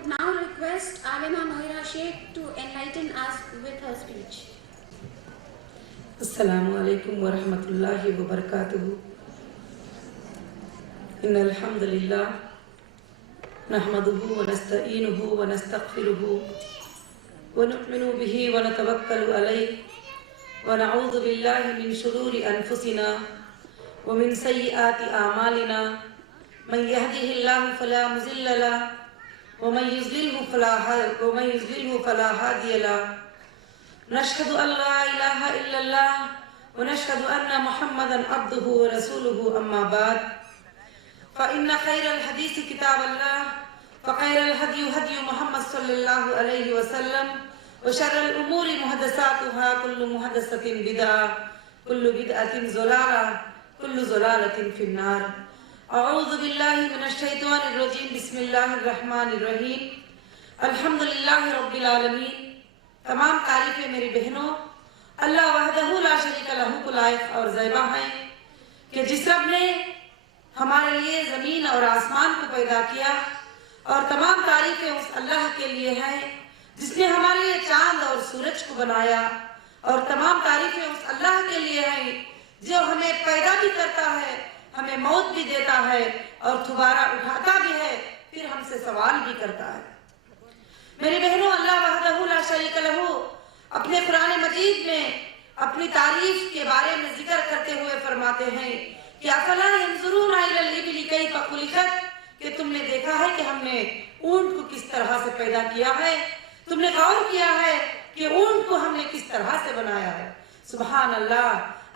would now request Alima Noira Sheikh to enlighten us with her speech. Assalamu alaikum wa rahmatullahi wa barakatuhu. Inna alhamdulillah nahmaduhu wa nasta'inuhu wa nastaghfiruhu wa nu'minu bihi wa natawakkalu alayhi wa na'udhu billahi min shururi anfusina wa min sayyiati a'malina. Man yahdihillahu fala mudilla lahu wa man yudlilhu fala hadiya lahu. نشهد أن لا إله إلا الله ونشهد أن محمدا عبده ورسوله أما بعد فإن خير الحديث كتاب الله وخير الهدي هدي محمد صلى الله عليه وسلم وشر الأمور محدثاتها كل محدثة بدعة كل بدعة ضلالة كل ضلالة في النار. أعوذ بالله من الشيطان الرجيم. بسم الله الرحمن الرحيم. الحمد لله رب العالمين. تمام تعریفیں میری بہنوں اللہ وحدہ لا شریک لہ کو لائق اور زیبہ ہیں کہ جس رب نے ہمارے لیے زمین اور آسمان کو پیدا کیا، اور تمام تعریفیں اس اللہ کے لیے ہیں جس نے ہمارے لیے چاند اور سورج کو بنایا، اور تمام تعریفیں اس اللہ کے لیے ہیں جو ہمیں پیدا بھی کرتا ہے، ہمیں موت بھی دیتا ہے اور دوبارہ اٹھاتا بھی ہے، پھر ہم سے سوال بھی کرتا ہے. میری بہنوں، اللہ وحدہ لا شریک لہ اپنے قرآن مجید میں اپنی تعریف کے بارے میں ذکر کرتے ہوئے فرماتے ہیں کہ افلا ينظرون الى الابل كيف خلقت، کہ تم نے دیکھا ہے کہ ہم نے اونٹ کو کس طرح سے پیدا کیا ہے، تم نے غور کیا ہے کہ اونٹ کو ہم نے کس طرح سے بنایا ہے. سبحان اللہ،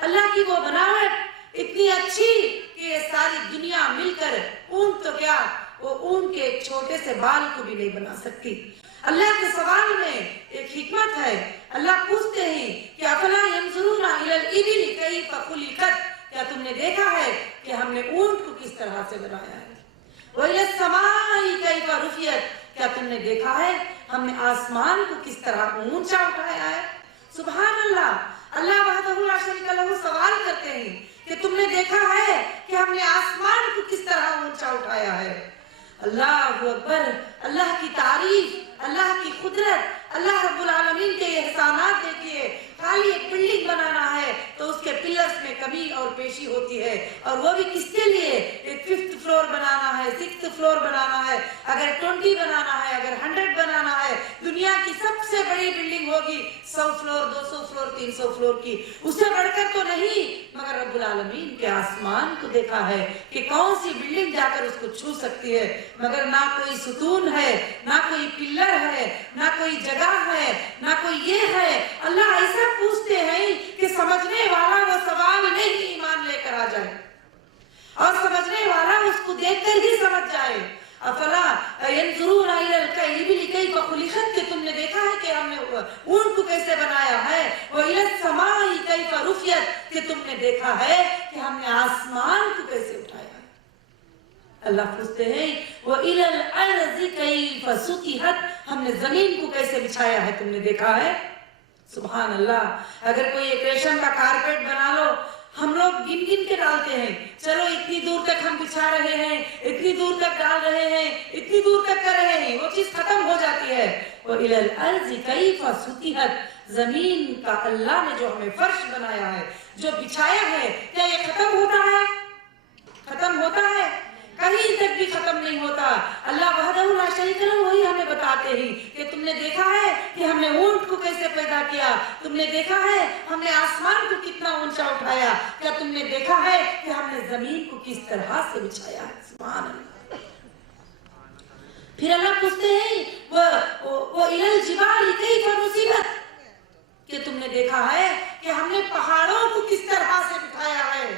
اللہ کی وہ بناوٹ اتنی اچھی کہ یہ ساری دنیا مل کر اونٹ تو کیا، وہ اونٹ کے ایک چھوٹے سے بال کو بھی نہیں بنا سکتی. اللہ کے سوال میں ایک حکمت ہے. اللہ پوچھتے ہیں کہ افلا ينظرون الى الابل كيف خلقت، کیا تم نے دیکھا ہے کہ ہم نے اونٹ کو کس طرح سے بنایا ہے. وَإِلَى السَّمَاءِ كَيْفَ رُفِعَتْ، کیا تم نے دیکھا ہے ہم نے آسمان کو کس طرح اونچا اٹھایا ہے. سبحان اللہ، اللہ وحدہ لا شریک لہ سوال کرتے ہیں کہ تم نے دیکھا ہے کہ ہم نے آسمان کو کس طرح اونچا اٹھایا ہے. اللہ اکبر، اللہ کی تعریف، اللہ کی قدرت، اللہ رب العالمین کے احسانات دیکھیے. خالی ایک بلڈنگ بنانا ہے تو اس کے پلرز میں کمی اور پیشی ہوتی ہے، اور وہ بھی کس کے لیے؟ ایک 5th فلور بنانا ہے، 6th فلور بنانا ہے، اگر 20 بنانا ہے، اگر 100 بنانا ہے. دنیا کی سب سے بڑی بلڈنگ ہوگی 100 فلور، 200 فلور، 300 فلور کی، اس سے بڑھ کر تو نہیں. مگر رب العالمین کے آسمان کو دیکھا ہے کہ کون سی بلڈنگ جا کر اس کو چھو سکتی ہے، مگر نہ کوئی ستون ہے، نہ کوئی پلر ہے، نہ کوئی جگہ ہے، نہ کوئی یہ ہے. اللہ ایسا پوچھتے ہیں کہ سمجھنے والا وہ سوال نہیں ایمان لے کر آ جائے، اور سمجھنے والا اس کو دیکھ کر ہی سمجھ جائے. افلا ينظرون الى الابل كيف خلقت، کہ تم نے دیکھا ہے کہ ہم نے اونٹ کو کیسے بنایا ہے. والى السماء كيف رفعت، کہ تم نے دیکھا ہے کہ ہم نے آسمان کو کیسے اٹھایا ہے. اللہ پوچھتے ہیں وَإِلَى الْأَرْضِ كَيْفَ سُطِحَتْ، ہم نے زمین کو کیسے بچھایا ہے، تم نے دیکھا ہے. سبحان اللہ، اگر کوئی ایک ریشم کا کارپیٹ بنا لو، ہم لوگ گن گن کے ڈالتے ہیں، چلو اتنی دور تک ہم بچھا رہے ہیں، اتنی دور تک ڈال رہے ہیں، اتنی دور تک کر رہے ہیں، وہ چیز ختم ہو جاتی ہے. وَإِلَى الْأَرْضِ كَيْفَ سُطِحَتْ، زمین کا اللہ نے جو ہمیں فرش بنایا ہے، جو بچھایا ہے، کیا یہ ختم ہوتا ہے؟ ختم ہوتا ہے؟ کہیں تک بھی ختم نہیں ہوتا. اللہ وحدہ لا شریک لہ وہی ہمیں بتاتے ہیں کہ تم نے دیکھا ہے کہ ہم نے اونٹ کو کیسے پیدا کیا، تم نے دیکھا ہے ہم نے آسمان کو کتنا اونچا اٹھایا، کیا تم نے دیکھا ہے کہ ہم نے زمین کو کس طرح سے بچھایا ہے. سبحان اللہ. پھر اللہ پوچھتے ہیں وَإِلَى الْجِبَالِ كَيْفَ نُصِبَتْ، کہ تم نے دیکھا ہے کہ ہم نے پہاڑوں کو کس طرح سے بٹھایا ہے.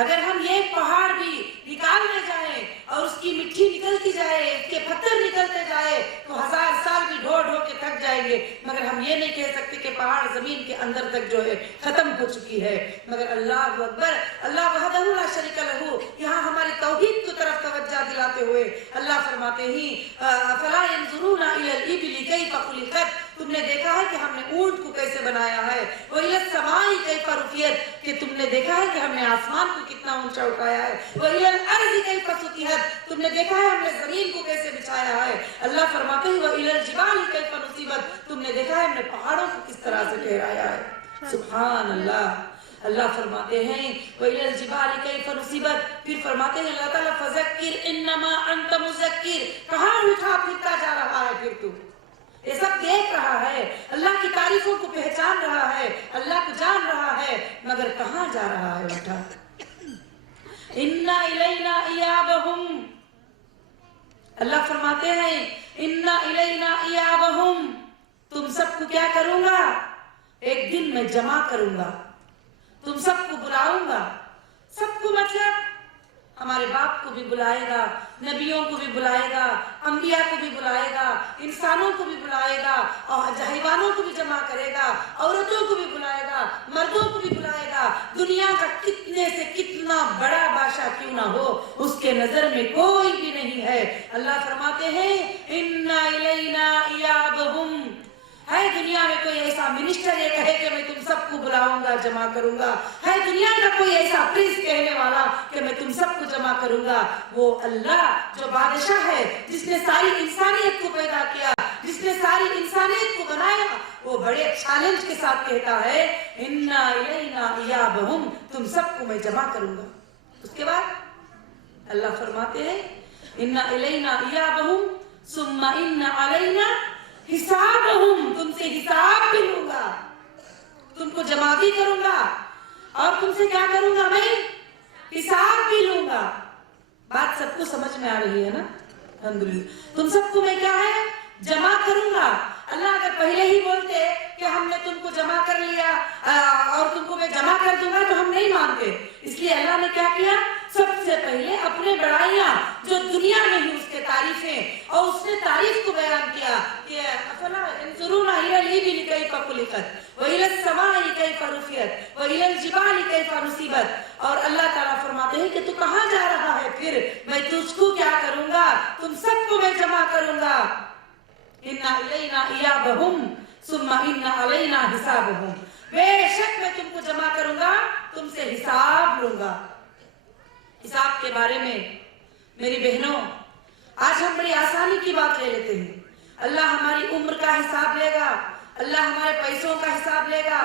اگر ہم یہ پہاڑ بھی نکالنے جائیں اور اس کی مٹی نکلتی جائے، اس کے پتھر نکلتے جائے، تو 1000 سال بھی ڈھو ڈھو کے تھک جائیں گے، مگر ہم یہ نہیں کہہ سکتے کہ پہاڑ زمین کے اندر تک جو ہے ختم ہو چکی ہے. مگر اللہ اکبر، اللہ وحدہ لا شریک لہ یہاں ہماری توحید کی طرف توجہ دلاتے ہوئے اللہ فرماتے ہیں افلا ينظرون الى الابل كيف خلقت، تم نے دیکھا ہے کہ ہم نے اونٹ کو کیسے بنایا ہے، وَإِلَى السَّمَاءِ كَيْفَ رُفِعَتْ کہ تم نے دیکھا ہے کہ ہم نے آسمان کو کتنا اونچا اٹھایا ہے، وَإِلَى الْأَرْضِ كَيْفَ سُطِحَتْ تم نے دیکھا ہے ہم نے زمین کو کیسے بچھایا ہے۔ اللہ فرماتے ہیں وَإِلَى الْجِبَالِ كَيْفَ نُصِبَتْ تم نے دیکھا ہے ہم نے پہاڑوں کو کس طرح سے ٹھہرایا ہے۔ سبحان اللہ۔ اللہ فرماتے ہیں وَإِلَى الْجِبَالِ كَيْفَ نُصِبَتْ پھر فرماتے ہیں اللہ تعالیٰ فَذَكِّرْ إِنَّمَا أَنْتَ مُذَكِّرْ کہاں اٹھا پھرتا جا رہا ہے پھر تو، یہ سب دیکھ رہا ہے، اللہ کی تعریفوں کو پہچان رہا ہے، اللہ کو جان رہا ہے، مگر کہاں جا رہا ہے اٹھا۔ إِنَّ إِلَيْنَا إِيَابَهُمْ اللہ فرماتے ہیں إِنَّ إِلَيْنَا إِيَابَهُمْ تم سب کو کیا کروں گا، ایک دن میں جمع کروں گا، تم سب کو بلاؤں گا۔ سب کو مطلب ہمارے باپ کو بھی بلائے گا، نبیوں کو بھی بلائے گا، انبیاء کو بھی بلائے گا، انسانوں کو بھی بلائے گا، اور حیوانوں کو بھی جمع کرے گا، عورتوں کو بھی بلائے گا، مردوں کو بھی بلائے گا۔ دنیا کا کتنے سے کتنا بڑا بادشاہ کیوں نہ ہو، اس کے نظر میں کوئی بھی نہیں ہے۔ اللہ فرماتے ہیں اِنَّ إِلَيْنَا إِيَابَهُمْ ہے دنیا میں کوئی ایسا منسٹر یہ کہے کہ میں تم سب کو بلاؤں گا، جمع کروں گا، ہے دنیا کا کوئی ایسا پرنس کہنے والا کہ میں تم سب کو جمع کروں گا، وہ اللہ جو بادشاہ ہے، جس نے ساری انسانیت کو پیدا کیا، جس نے ساری انسانیت کو بنایا، وہ بڑے چیلنج کے ساتھ کہتا ہے اِنَّ إِلَيْنَا إِيَابَهُمْ تم سب کو میں جمع کروں گا۔ اس کے بعد اللہ فرماتے ہیں اِنَّ إِلَيْنَا إِيَابَهُمْ ثُمَّ إِنَّ عَلَيْنَا حسابہم تم سے حساب بھی لوں گا، تم کو جمع بھی کروں گا اور تم سے کیا کروں گا، میں حساب بھی لوں گا۔ بات سب کو سمجھ میں آ رہی ہے نا؟ الحمدللہ۔ تم سب کو میں کیا ہے، جمع کروں گا۔ اللہ اگر پہلے ہی بولتے کہ ہم نے تم کو جمع کر لیا اور تم کو میں جمع کر دوں گا تو ہم نہیں مانتے، اس لیے اللہ نے کیا کیا، سب سے پہلے اپنے بڑائیاں جو دنیا میں ہی اس کے تعریفیں اور اس نے تعریف کو بیان کیا کہ افلا ينظرون الى الابل كيف خلقت والى السماء كيف رفعت والى الجبال كيف نصبت اور اللہ تعالیٰ فرماتے ہیں کہ تو کہاں جا رہا ہے، پھر میں تجھ کو کیا کروں گا، تم سب کو میں جمع کروں گا۔ ان الینا ایابہم ثم ان علینا حسابہم بے شک میں تم کو جمع کروں گا، تم سے حساب لوں گا۔ حساب کے بارے میں میری بہنوں آج ہم بڑی آسانی کی بات لے لیتے ہیں، اللہ ہماری عمر کا حساب لے گا، اللہ ہمارے پیسوں کا حساب لے گا،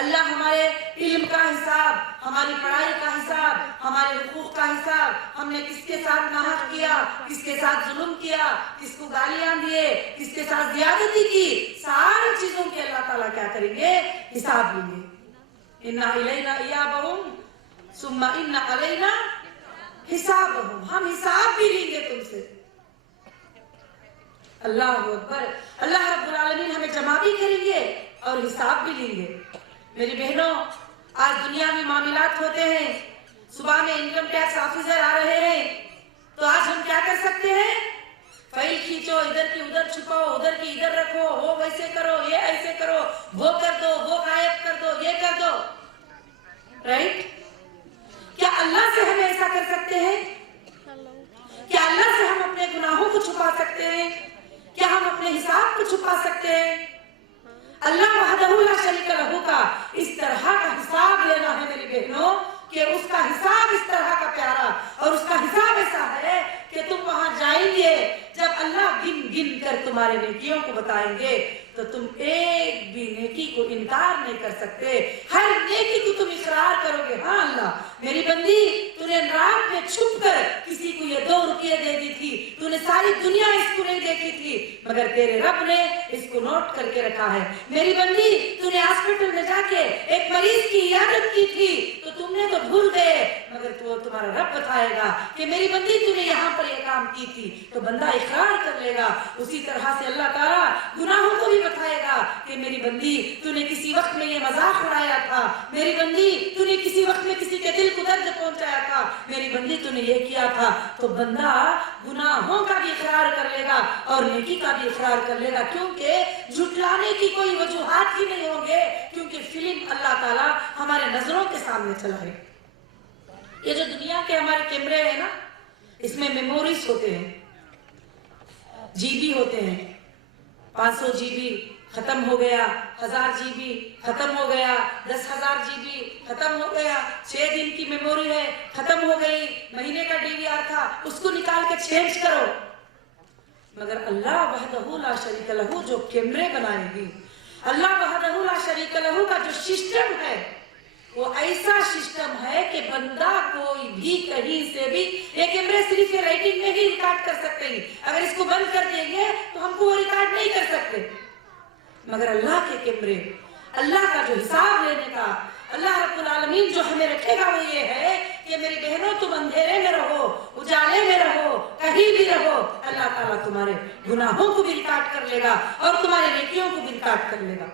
اللہ ہمارے علم کا حساب، ہماری پڑھائی کا حساب، ہمارے حقوق کا حساب، ہم نے کس کے ساتھ ناحق کیا، کس کے ساتھ ظلم کیا، کس کو گالیاں دیے، کس کے ساتھ زیادتی کی، ساری چیزوں کے اللہ تعالیٰ کیا کریں گے، حساب لیں گے۔ اِنَّ إِلَيْنَا إِيَابَهُمْ ثُمَّ إِنَّ عَلَيْنَا حسابہم ہم حساب بھی لیں گے تم سے۔ اللہ اکبر، اللہ رب العالمین ہمیں جمع بھی کریں گے اور حساب بھی لیں گے۔ میری بہنوں آج دنیا میں معاملات ہوتے ہیں، صبح میں انکم ٹیکس آفیسر آ رہے ہیں تو آج ہم کیا کر سکتے ہیں، فائل کھینچو، ادھر کی ادھر چھپاؤ، ادھر کی ادھر رکھو، وہ ویسے کرو، یہ ایسے کرو، وہ کر دو، وہ غائب کر دو، یہ کر دو، رائٹ؟ کیا اللہ سے ہم ایسا کر سکتے ہیں؟ کیا اللہ سے ہم اپنے گناہوں کو چھپا سکتے ہیں؟ کیا ہم اپنے حساب کو چھپا سکتے ہیں؟ اللہ وحدہ لا شریک لہ کا اس طرح کا حساب لینا ہے میری بہنوں کہ اس کا حساب اس طرح کا پیارا اور اس کا حساب ایسا ہے کہ تم وہاں جائیں گے جب اللہ گن گن کر تمہارے نیکیوں کو بتائیں گے تو تم ایک بھی نیکی کو انکار نہیں کر سکتے، ہر نیکی کو تم اقرار کرو گے، ہاں اللہ میری بندی تو نے رات میں چھپ کر کسی کو یہ 2 روپیے دے دی تھی، تو نے ساری دنیا اس کو نہیں دیکھی تھی مگر تیرے رب نے اس کو نوٹ کر کے رکھا ہے۔ میری بندی تو نے ہاسپٹل میں جا کے ایک مریض کی عیادت کی تھی تو تم نے تو بھول گئے مگر تو تمہارا رب بتائے گا کہ میری بندی تو نے یہاں پر یہ کام کی تھی، تو بندہ اقرار کر لے گا۔ اسی طرح سے اللہ تعالیٰ گناہوں کو بھی بتائے گا کہ میری بندی تو نے کسی وقت میں یہ مذاق اڑایا تھا، میری بندی تو نے کسی وقت میں کسی کے دل کو درد پہنچایا تھا، میری بندی تو نے یہ کیا تھا، تو بندہ گناہوں کا بھی اقرار کر لے گا اور نیکی کا بھی اقرار کر لے گا، کیونکہ جھٹلانے کی کوئی وجوہات ہی نہیں ہوں گے، کیونکہ فلم اللہ تعالیٰ ہمارے نظروں کے سامنے چلا ہے۔ یہ جو دنیا کے ہمارے کیمرے ہیں نا، اس میں میموریز ہوتے ہیں، جی بی ہوتے ہیں، 500 GB ختم ہو گیا 1000 GB ختم ہو گیا 10,000 GB ختم ہو گیا 6 دن کی میموری ہے ختم ہو گئی مہینے کا DVR تھا اس کو نکال کے چینج کرو مگر اللہ وحدہ لا شریک لہ جو کیمرے بنائے گی اللہ وحدہ لا شریک لہ کا جو سسٹم ہے وہ ایسا سسٹم ہے کہ بندہ کوئی بھی کہیں سے بھی یہ کیمرے صرف یہ رائٹنگ میں ہی ریکارڈ کر سکتے ہیں اگر اس کو بند کر دیں گے تو ہم کو وہ ریکارڈ نہیں کر سکتے مگر اللہ کے کیمرے اللہ کا جو حساب لینے کا اللہ رب العالمین جو ہمیں رکھے گا وہ یہ ہے کہ میری بہنوں تم اندھیرے میں رہو اجالے میں رہو کہیں بھی رہو اللہ تعالیٰ تمہارے گناہوں کو بھی ریکارڈ کر لے گا اور تمہارے نیکیوں کو بھی ریکارڈ کر لے گا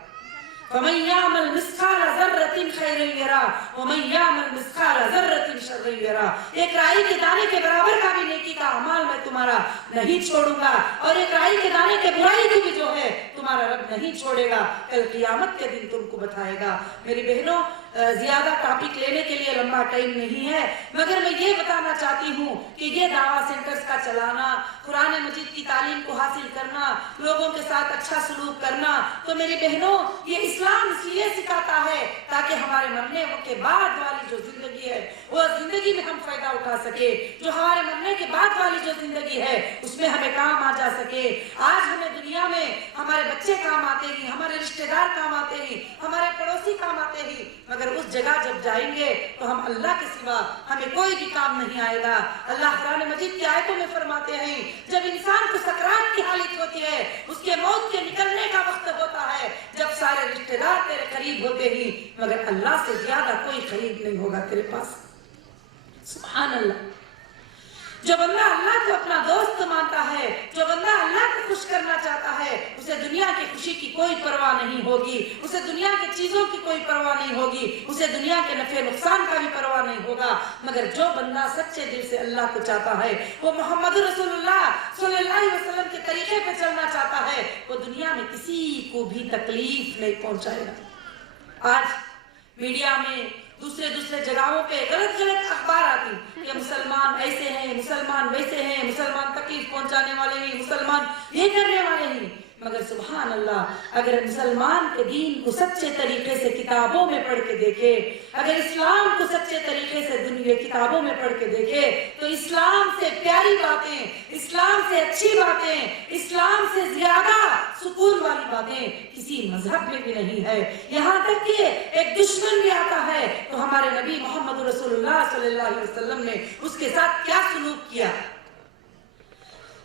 فَمَن يَعْمَلْ مِثْقَالَ ذَرَّةٍ خَيْرًا يَرَهُ وَمَن يَعْمَلْ مِثْقَالَ ذَرَّةٍ شَرًّا يَرَهُ ایک رائی کے دانے کے برابر کا بھی نیکی کا اعمال میں تمہارا نہیں چھوڑوں گا اور ایک رائی کے دانے کے برائی کو بھی جو ہے تمہارا رب نہیں چھوڑے گا کل قیامت کے دن تم کو بتائے گا میری بہنوں زیادہ ٹاپک لینے کے لیے لمبا ٹائم نہیں ہے مگر میں یہ بتانا چاہتی ہوں کہ یہ دعویٰ سینٹرز کا چلانا قرآن مجید کی تعلیم کو حاصل کرنا لوگوں کے ساتھ اچھا سلوک کرنا تو میری بہنوں یہ اسلام اس لیے سکھاتا ہے تاکہ ہمارے مرنے کے بعد والی جو زندگی ہے وہ زندگی میں ہم فائدہ اٹھا سکے جو ہمارے مرنے کے بعد والی جو زندگی ہے اس میں ہمیں کام آ جا سکے آج ہمیں دنیا میں ہمارے بچے کام آتے ہی ہمارے رشتہ دار کام آتے ہی ہمارے پڑوسی کام آتے ہی مگر اس جگہ جب جائیں گے تو ہم اللہ کے سوا ہمیں کوئی بھی کام نہیں آئے گا اللہ قرآن مجید کی آیتوں میں فرماتے ہیں جب انسان کو سکرات کی حالت ہوتی ہے اس کے موت کے نکلنے کا وقت ہوتا ہے جب سارے رشتہ دار تیرے قریب ہوتے ہی مگر اللہ سے زیادہ کوئی قریب نہیں ہوگا تیرے پاس سبحان اللہ جو بندہ اللہ کو اپنا دوست مانتا ہے جو بندہ اللہ کو خوش کرنا چاہتا ہے اسے دنیا کی خوشی کی کوئی پرواہ نہیں ہوگی اسے دنیا کی چیزوں کی کوئی پرواہ نہیں ہوگی اسے دنیا کے نفع نقصان کا بھی پرواہ نہیں ہوگا مگر جو بندہ سچے دل سے اللہ کو چاہتا ہے وہ محمد رسول اللہ صلی اللہ علیہ وسلم کے طریقے پہ چلنا چاہتا ہے وہ دنیا میں کسی کو بھی تکلیف نہیں پہنچائے گا آج میڈیا میں دوسرے جگہوں پہ غلط اخبار آتی کہ مسلمان ایسے ہیں مسلمان ویسے ہیں مسلمان تکلیف پہنچانے والے نہیں مسلمان یہ کرنے والے نہیں مگر سبحان اللہ اگر مسلمان کے دین کو سچے طریقے سے کتابوں میں پڑھ کے دیکھے اگر اسلام کو سچے طریقے سے دنیا کتابوں میں پڑھ کے دیکھے تو اسلام سے پیاری باتیں اسلام سے اچھی باتیں اسلام سے زیادہ سکون والی باتیں کسی مذہب میں بھی نہیں ہے یہاں تک کہ ایک دشمن بھی آتا ہے تو ہمارے نبی محمد رسول اللہ صلی اللہ علیہ وسلم نے اس کے ساتھ کیا سلوک کیا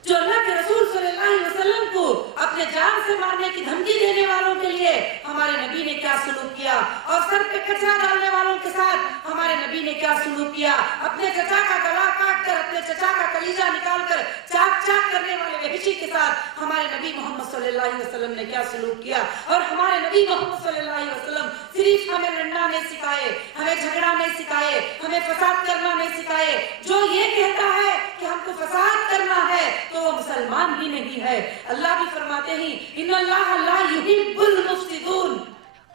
جو اللہ کے رسول صلی اللہ علیہ وسلم کو اپنے جان سے مارنے کی دھمکی دینے والوں کے لیے ہمارے نبی نے کیا سلوک کیا اور سر پہ کچرا ڈالنے والوں کے ساتھ ہمارے نبی نے کیا سلوک کیا اپنے چچا کا گلا کاٹ کر اپنے چچا کا کلیجہ نکال کر چاک چاک کرنے والے وحشی کے ساتھ ہمارے نبی محمد صلی اللہ علیہ وسلم نے کیا سلوک کیا اور ہمارے نبی محمد صلی اللہ علیہ وسلم صرف ہمیں لڑنا نہیں سکھائے ہمیں جھگڑا نہیں سکھائے ہمیں فساد کرنا نہیں سکھائے جو یہ کہتا ہے کہ ہم کو فساد کرنا ہے تو وہ مسلمان ہی نہیں ہے اللہ بھی فرماتے ہیں ان اللہ لا يحب المفسدون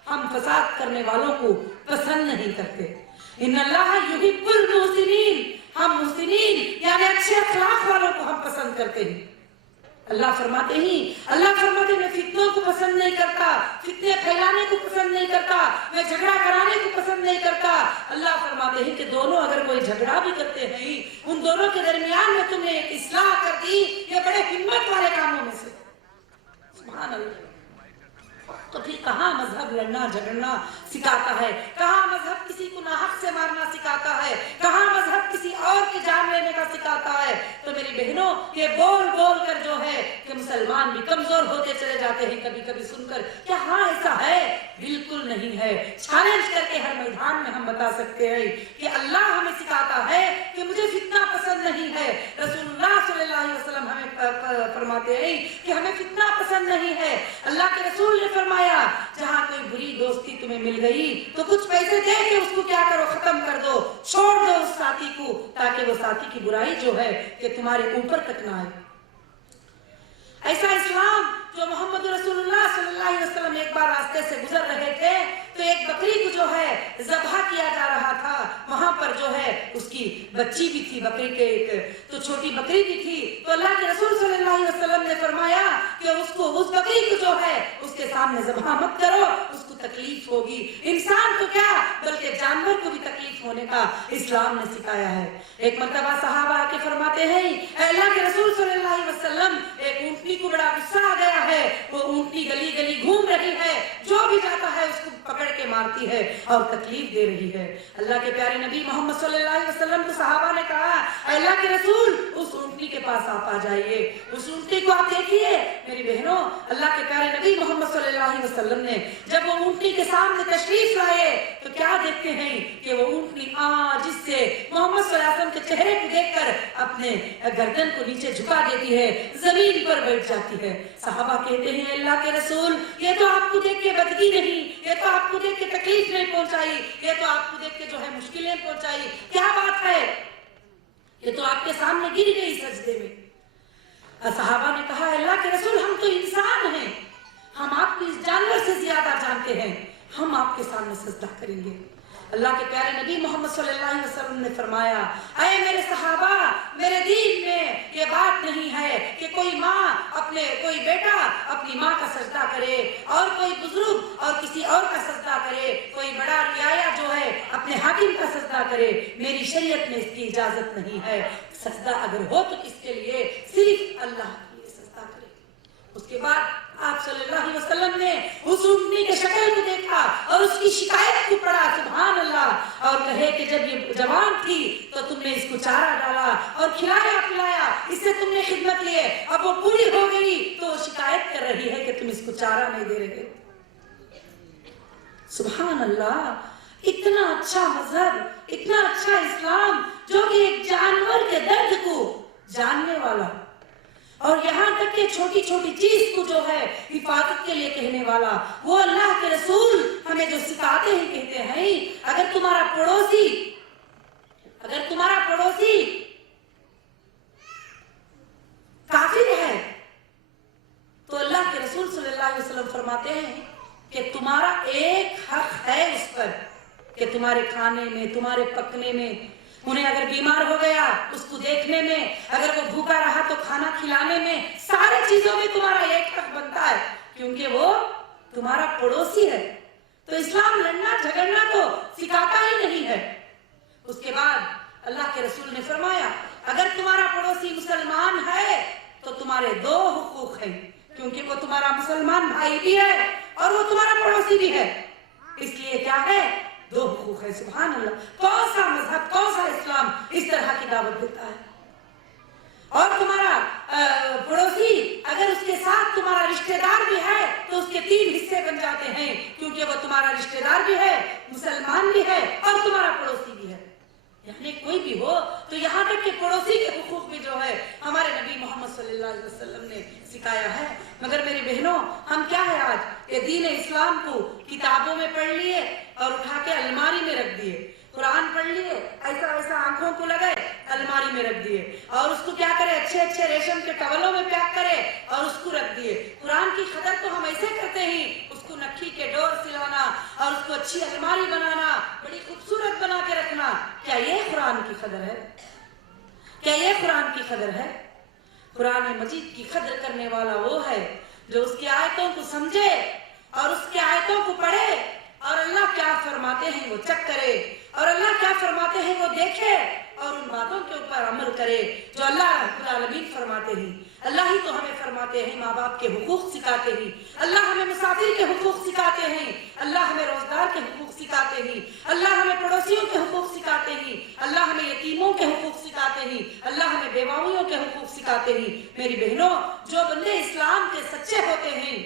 ہم فساد کرنے والوں کو پسند نہیں کرتے ان اللہ يحب المحسنین ہم محسنین یعنی اچھے اخلاق والوں کو ہم پسند کرتے ہیں اللہ فرماتے ہیں میں فتنوں کو پسند نہیں کرتا فتنے پھیلانے کو پسند نہیں کرتا میں جھگڑا کرانے کو پسند نہیں کرتا اللہ فرماتے ہیں کہ دونوں اگر کوئی جھگڑا بھی کرتے ہیں ان دونوں کے درمیان میں تم نے ایک اصلاح کر دی یہ بڑے ہمت والے کاموں میں سے سبحان اللہ تو پھر کہاں مذہب لڑنا جھگڑنا سکھاتا ہے کہاں مذہب کسی کو ناحق سے مارنا سکھاتا ہے کہاں مذہب کسی اور کی جان لینے کا سکھاتا ہے تو میری بہنوں یہ بول بول کر جو ہے کہ مسلمان بھی کمزور ہوتے چلے جاتے ہیں کبھی کبھی سن کر کیا ہاں ایسا ہے بالکل نہیں ہے چیلنج کر کے ہر میدان میں ہم بتا سکتے ہیں کہ اللہ ہمیں سکھاتا ہے کہ مجھے فتنہ پسند نہیں ہے رسول اللہ صلی اللہ علیہ وسلم ہمیں فرماتے ہیں کہ ہمیں فتنہ پسند نہیں ہے اللہ کے رسول نے فرمایا جہاں کوئی بری دوستی تمہیں مل گئی تو کچھ پیسے دے کے اس کو کیا کرو ختم کر دو چھوڑ دو اس ساتھی کو تاکہ وہ ساتھی کی برائی جو ہے کہ تمہارے اوپر تک نہ آئے ایسا اسلام جو محمد رسول اللہ صلی اللہ علیہ وسلم ایک بار راستے سے گزر رہے تھے تو ایک بکری کو جو ہے ذبح کیا جا رہا تھا وہاں پر جو ہے اس کی بچی بھی تھی بکری کے ایک تو چھوٹی بکری بھی تھی تو اللہ کے رسول صلی اللہ علیہ وسلم نے فرمایا کہ اس بکری کو جو ہے اس کے سامنے ذبح مت کرو، اس کو تکلیف ہوگی، انسان کو کیا بلکہ جانور کو بھی تکلیف ہونے کا اسلام نے سکھایا ہے۔ ایک مرتبہ صحابہ آ کے فرماتے ہیں اے اللہ کے رسول صلی اللہ علیہ وسلم ایک اونٹنی کو بڑا غصہ آ گیا ہے، وہ اونٹنی گلی گلی گھوم رہی ہے، جو بھی جاتا ہے اس کو پکڑ کے مارتی ہے اور تکلیف دے رہی ہے۔ اللہ کے پیارے نبی محمد صلی اللہ علیہ وسلم کو صحابہ نے کہا اے اللہ کے رسول اس اونٹنی کے پاس آپ آ جائیے، اس اونٹنی کو آپ دیکھیے۔ میری بہنوں، اللہ کے پیارے نبی محمد صلی اللہ علیہ وسلم نے جب وہ اونٹنی کے سامنے تشریف لائے تو کیا دیکھتے ہیں کہ وہ اونٹنی جس سے محمد صلی اللہ علیہ وسلم کے چہرے کو دیکھ کر اپنے گردن کو نیچے جھکا دیتی ہے، زمین پر بیٹھ جاتی ہے۔ صحابہ کہتے ہیں اللہ کے رسول یہ تو آپ کو دیکھ کے بدگی نہیں، یہ تو آپ کو دیکھ کے تکلیف نہیں پہنچائی، یہ تو آپ کو دیکھ کے جو ہے مشکلیں پہنچائی، کیا بات ہے؟ یہ تو آپ کے سامنے گر گئی سجدے میں۔ صحابہ نے کہا اللہ کے رسول ہم تو انسان ہیں، ہم آپ کو اس جانور سے زیادہ جانتے ہیں، ہم آپ کے سامنے سجدہ کریں گے۔ اللہ کے پیارے نبی محمد صلی اللہ علیہ وسلم نے فرمایا اے میرے صحابہ، میرے دین میں یہ بات نہیں ہے کہ کوئی بیٹا اپنی ماں کا سجدہ کرے اور کوئی بزرگ اور کسی اور کا سجدہ کرے، کوئی بڑا رعایا جو ہے اپنے حاکم کا سجدہ کرے۔ میری شریعت میں اس کی اجازت نہیں ہے۔ سجدہ اگر ہو تو کس کے لیے؟ صرف اللہ کے لیے سجدہ کرے۔ اس کے بعد آپ صلی اللہ علیہ وسلم نے اس اونٹنی کے شکل کو دیکھا اور اس کی شکایت کو پڑھا سبحان اللہ، اور کہے کہ جب یہ جوان تھی تو تم نے اس کو چارہ ڈالا اور کھلایا پلایا، اس سے تم نے خدمت لیے، اب وہ بوڑھی ہو گئی تو وہ شکایت کر رہی ہے کہ تم اس کو چارہ نہیں دے رہے۔ سبحان اللہ، اتنا اچھا مذہب، اتنا اچھا اسلام جو کہ ایک جانور کے درد کو جاننے والا اور یہاں تک کہ چھوٹی چھوٹی چیز کو جو ہے حفاظت کے لیے کہنے والا، وہ اللہ کے رسول ہمیں جو سکھاتے ہیں کہتے ہیں اگر تمہارا پڑوسی کافر ہے تو اللہ کے رسول صلی اللہ علیہ وسلم فرماتے ہیں کہ تمہارا ایک حق ہے اس پر کہ تمہارے کھانے میں، تمہارے پکنے میں، انہیں اگر بیمار ہو گیا اس کو دیکھنے میں، اگر وہ بھوکا رہا تو کھانا کھلانے میں، ساری چیزوں میں تمہارا ایک حق بنتا ہے کیونکہ وہ تمہارا پڑوسی ہے۔ تو اسلام لڑنا جھگڑنا تو سکھاتا ہی نہیں ہے۔ اس کے بعد اللہ کے رسول نے فرمایا اگر تمہارا پڑوسی مسلمان ہے تو تمہارے دو حقوق ہیں کیونکہ وہ تمہارا مسلمان بھائی بھی ہے اور وہ تمہارا پڑوسی بھی ہے، اس لیے کیا ہے؟ دو حقوق ہے۔ سبحان اللہ، کون سا مذہب، کون سا اسلام اس طرح کی دعوت دیتا ہے؟ اور تمہارا پڑوسی اگر اس کے ساتھ تمہارا رشتہ دار بھی ہے تو اس کے تین حصے بن جاتے ہیں کیونکہ وہ تمہارا رشتہ دار بھی ہے، مسلمان بھی ہے اور تمہارا پڑوسی بھی ہے، یعنی کوئی بھی ہو۔ تو یہاں تک کہ پڑوسی کے حقوق بھی جو ہے ہمارے نبی محمد صلی اللہ علیہ وسلم نے سکھایا ہے۔ مگر میری بہنوں، ہم کیا ہے آج یہ دین اسلام کو کتابوں میں پڑھ لیے اور اٹھا کے الماری میں رکھ دیے، قرآن پڑھ لیے ایسا ایسا آنکھوں کو لگے الماری میں رکھ دیے اور اس کو کیا کرے اچھے اچھے ریشم کے ٹاولوں میں پیک کرے اور اس کو رکھ دیے۔ قرآن کی قدر تو ہم ایسے کرتے ہیں، اس کو نکھی کے ڈور سلانا اور اس کو اچھی الماری بنانا، بڑی خوبصورت بنا کے رکھنا، کیا یہ قرآن کی قدر ہے؟ کیا یہ قرآن کی قدر ہے؟ قرآن مجید کی قدر کرنے والا وہ ہے جو اس کی آیتوں کو سمجھے اور اس کی آیتوں کو پڑھے اور اللہ کیا فرماتے ہیں وہ چیک کرے اور اللہ کیا فرماتے ہیں وہ دیکھے اور ان باتوں کے اوپر عمل کرے جو اللہ رب العالمین فرماتے ہیں۔ اللہ ہی تو ہمیں فرماتے ہیں، ماں باپ کے حقوق سکھاتے ہیں، اللہ ہمیں مسافر کے حقوق سکھاتے ہیں، اللہ ہمیں روزگار کے حقوق سکھاتے ہیں، اللہ ہمیں پڑوسیوں کے حقوق سکھاتے ہیں، اللہ ہمیں یتیموں کے حقوق سکھاتے ہیں، اللہ ہمیں بیواؤں کے حقوق سکھاتے ہیں۔ میری بہنوں، جو بندے اسلام کے سچے ہوتے ہیں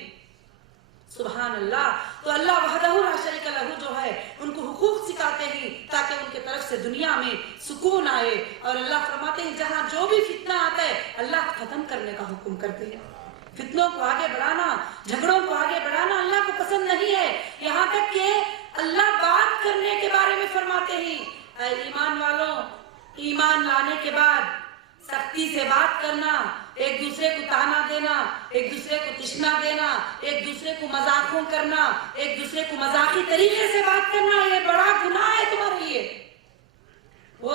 سبحان اللہ، تو اللہ وحدہ لا شریک لہ جو ہے ان کو حقوق سکھاتے ہیں تاکہ ان کے طرف سے دنیا میں سکون آئے، اور اللہ فرماتے ہیں جہاں جو بھی فتنہ آتا ہے اللہ ختم کرنے کا حکم کرتے ہیں۔ فتنوں کو آگے بڑھانا، جھگڑوں کو آگے بڑھانا اللہ کو پسند نہیں ہے، یہاں تک کہ اللہ بات کرنے کے بارے میں فرماتے ہیں اے ایمان والوں، ایمان لانے کے بعد سختی سے بات کرنا، ایک دوسرے کو تانا دینا، ایک دوسرے کو تشنا دینا، ایک دوسرے کو مذاقوں کرنا، ایک دوسرے کو مذاقی طریقے سے بات کرنا، یہ بڑا گناہ ہے تمہارے لیے۔ وہ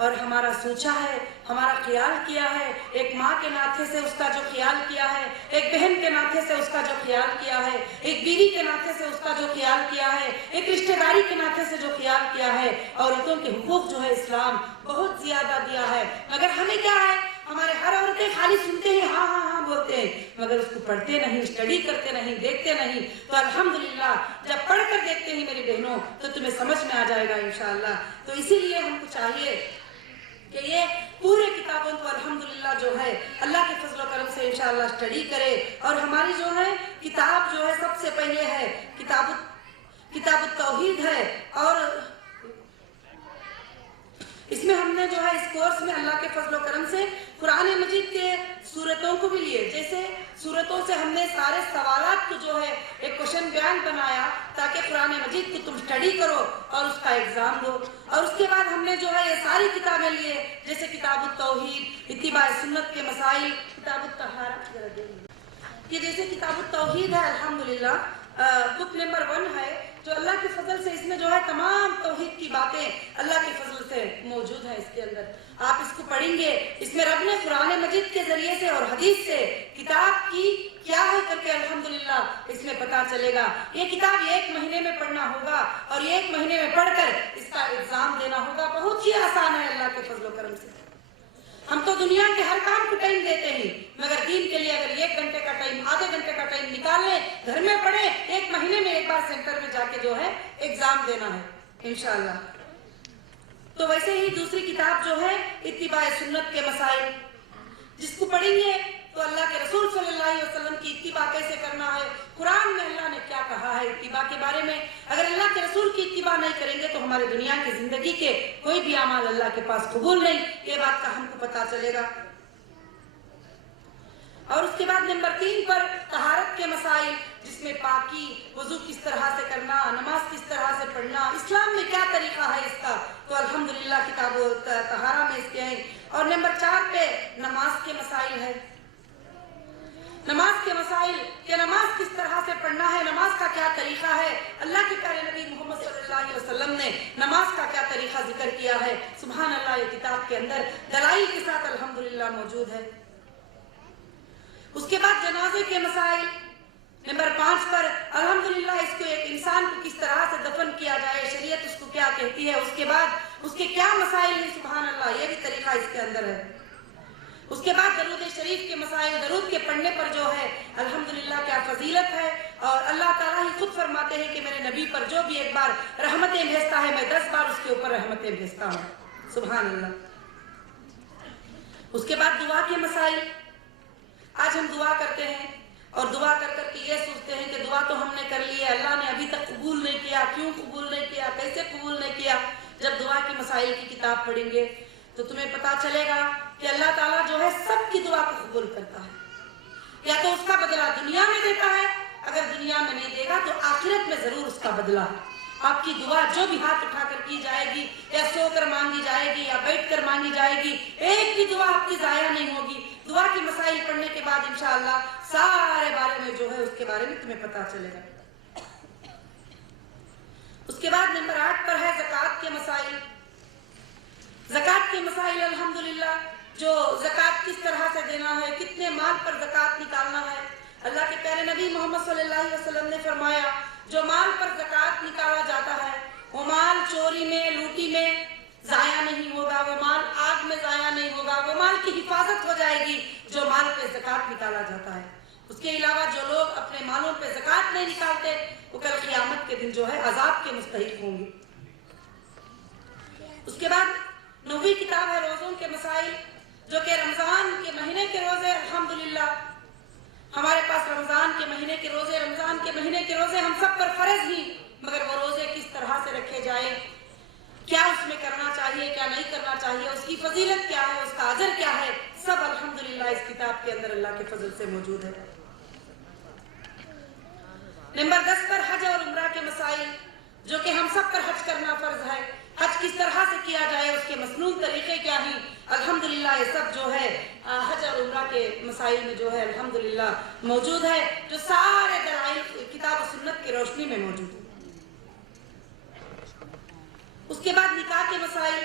اور ہمارا سوچا ہے، ہمارا خیال کیا ہے، ایک ماں کے ناطے سے اس کا جو خیال کیا ہے، ایک بہن کے ناطے سے اس کا جو خیال کیا ہے، ایک بیوی کے ناطے سے اس کا جو خیال کیا ہے، ایک رشتہ داری کے ناطے سے جو خیال کیا ہے. عورتوں کے حقوق جو ہے اسلام بہت زیادہ دیا ہے، مگر ہمیں کیا ہے، ہمارے ہر عورتیں خالی سنتے ہیں، ہاں ہاں ہاں بولتے ہیں، مگر اس کو پڑھتے نہیں، اسٹڈی کرتے نہیں، دیکھتے نہیں. تو الحمدللہ جب پڑھ کر دیکھتے ہیں میری بہنوں تو تمہیں سمجھ میں آ جائے گا انشاءاللہ. تو اسی لیے ہم کو چاہیے کہ یہ پورے کتابوں کو الحمدللہ جو ہے اللہ کے فضل و کرم سے انشاءاللہ اسٹڈی کرے. اور ہماری جو ہے کتاب جو ہے سب سے پہلے ہے کتاب التوحید ہے، اور اس میں ہم نے جو ہے اس کورس میں اللہ کے فضل و کرم سے قرآن مجید کے سورتوں کو بھی لیے. جیسے سورتوں سے ہم نے سارے سوالات کو جو ہے ایک کوشچن بینک بنایا تاکہ قرآن مجید کو تم اسٹڈی کرو اور اس کا ایگزام دو. اور اس کے بعد ہم نے جو ہے یہ ساری کتابیں لیے، جیسے کتاب التوحید، اتباع سنت کے مسائل، کتاب الطہارت، یہ جیسے کتاب التوحید ہے الحمدللہ بک نمبر 1 ہے، جو اللہ کے فضل سے اس میں جو ہے تمام توحید کی باتیں اللہ کے فضل سے موجود ہے. اس کے اندر آپ اس کو پڑھیں گے، اس میں رب نے قرآن مجید کے ذریعے سے اور حدیث سے کتاب کی کیا ہے کر کے الحمدللہ اس میں پتا چلے گا. یہ کتاب 1 مہینے میں پڑھنا ہوگا اور 1 مہینے میں پڑھ کر اس کا ایگزام دینا ہوگا. بہت ہی آسان ہے اللہ کے فضل و کرم سے. ہم تو دنیا کے ہر کام کو ٹائم دیتے ہیں، مگر دین کے لیے اگر 1 گھنٹے کا ٹائم، آدھے گھنٹے کا ٹائم نکال لیں، گھر میں پڑھیں، 1 مہینے میں ایک بار سینٹر میں جا کے جو ہے ایگزام دینا ہے انشاءاللہ. تو ویسے ہی دوسری کتاب جو ہے اتباع سنت کے مسائل، جس کو پڑھیں گے تو اللہ کے رسول صلی اللہ علیہ وسلم کی اتباع کیسے کرنا ہے، قرآن میں اللہ نے کیا کہا ہے اتباع کے بارے میں. اگر اللہ کے رسول کی اتباع نہیں کریں گے تو ہمارے دنیا کی زندگی کے کوئی بھی اعمال اللہ کے پاس قبول نہیں. یہ بات کا ہم کو پتا چلے گا. اور اس کے بعد نمبر 3 پر طہارت کے مسائل، جس میں پاکی، وضو کس طرح سے کرنا، نماز کس طرح سے پڑھنا، اسلام میں کیا طریقہ ہے اس کا، تو الحمدللہ کتاب طہارہ میں اس کے ہیں. اور نمبر 4 پہ نماز کے مسائل ہے. نماز کے مسائل کہ نماز کس طرح سے پڑھنا ہے، نماز کا کیا طریقہ ہے. اللہ کے پیارے نبی محمد صلی اللہ علیہ وسلم نے نماز کا کیا طریقہ ذکر کیا ہے. سبحان اللہ، یہ کتاب کے اندر دلائل کے ساتھ الحمدللہ موجود ہے. اس کے بعد جنازے کے مسائل نمبر 5 پر الحمدللہ اس کو ایک انسان کو کس طرح سے دفن کیا جائے، شریعت اس کو کیا کہتی ہے، اس کے بعد اس کے کیا مسائل ہیں. سبحان اللہ، یہ بھی طریقہ اس کے اندر ہے. اس کے بعد درود شریف کے مسائل، درود کے پڑھنے پر جو ہے الحمدللہ کیا فضیلت ہے. اور اللہ تعالیٰ ہی خود فرماتے ہیں کہ میرے نبی پر جو بھی ایک بار رحمتیں بھیجتا ہے میں 10 بار اس کے اوپر رحمتیں بھیجتا ہوں. سبحان اللہ. اس کے بعد دعا کے مسائل. آج ہم دعا کرتے ہیں اور دعا کر کر کے یہ سوچتے ہیں کہ دعا تو ہم نے کر لی ہے، اللہ نے ابھی تک قبول نہیں کیا. کیوں قبول نہیں کیا، کیسے قبول نہیں کیا؟ جب دعا کی مسائل کی کتاب پڑھیں گے تو تمہیں پتا چلے گا کہ اللہ تعالیٰ جو ہے سب کی دعا کو قبول کرتا ہے. یا تو اس کا بدلہ دنیا میں دیتا ہے، اگر دنیا میں نہیں دے گا تو آخرت میں ضرور اس کا بدلہ ہے. آپ کی دعا جو بھی ہاتھ اٹھا کر کی جائے گی، یا سو کر مانگی جائے گی یا بیٹھ کر مانگی جائے گی، ایک بھی دعا آپ کی ضائع نہیں ہوگی. دعا کی مسائل پڑھنے کے بعد انشاءاللہ سارے بارے میں جو ہے اس کے بارے میں تمہیں پتا چلے گا. اس کے بعد نمبر 8 پر ہے زکوٰۃ کے مسائل. زکوٰۃ کے مسائل الحمدللہ، جو زکوٰۃ کس طرح سے دینا ہے، کتنے مال پر زکوٰۃ نکالنا ہے. اللہ کے پیارے نبی محمد صلی اللہ علیہ وسلم نے فرمایا جو مال پر زکوٰۃ نکالا جاتا ہے وہ مال چوری میں، لوٹی میں ضائع نہیں ہوگا، وہ مال آگ میں ضائع نہیں ہوگا، وہ مال کی حفاظت ہو جائے گی جو مال پہ زکوٰۃ نکالا جاتا ہے. اس کے علاوہ جو لوگ اپنے مالوں پہ زکوٰۃ نہیں نکالتے وہ کل قیامت کے دن جو ہے عذاب کے مستحق ہوں گے. اس کے بعد 9ویں کتاب ہے روزوں کے مسائل، جو کہ رمضان کے مہینے کے روزے الحمدللہ ہمارے پاس رمضان کے مہینے کے روزے ہم سب پر فرض ہی، مگر وہ روزے کس طرح سے رکھے جائیں، کیا اس میں کرنا چاہیے، کیا نہیں کرنا چاہیے، اس کی فضیلت کیا ہے، اس کا اجر کیا ہے، سب الحمدللہ اس کتاب کے اندر اللہ کے فضل سے موجود ہے. نمبر 10 پر حج اور عمرہ کے مسائل، جو کہ ہم سب پر حج کرنا فرض ہے. حج کس طرح سے کیا جائے، اس کے مسنون طریقے کیا ہیں، الحمدللہ یہ سب جو ہے حج اور عمرہ کے مسائل میں جو ہے الحمدللہ موجود ہے، جو سارے دلائل کتاب و سنت کی روشنی میں موجود ہے. اس کے بعد نکاح کے مسائل.